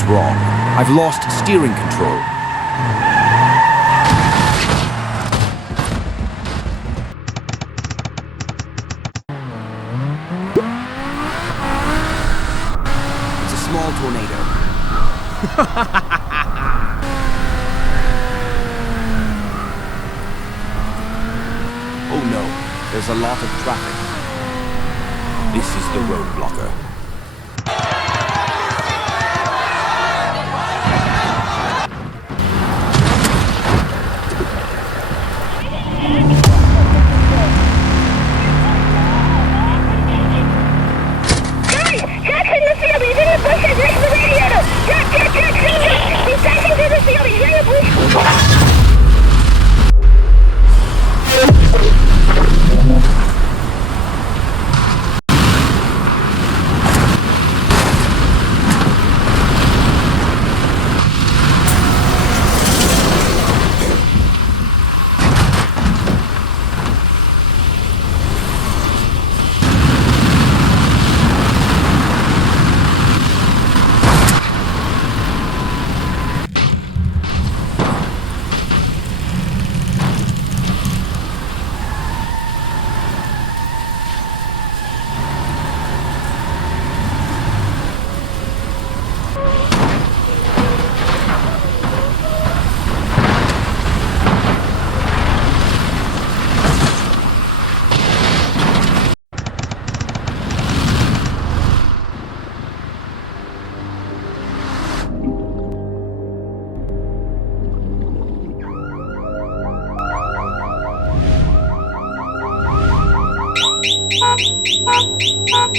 Something's wrong. I've lost steering control. It's a small tornado. Oh no, there's a lot of traffic. This is the road blocker.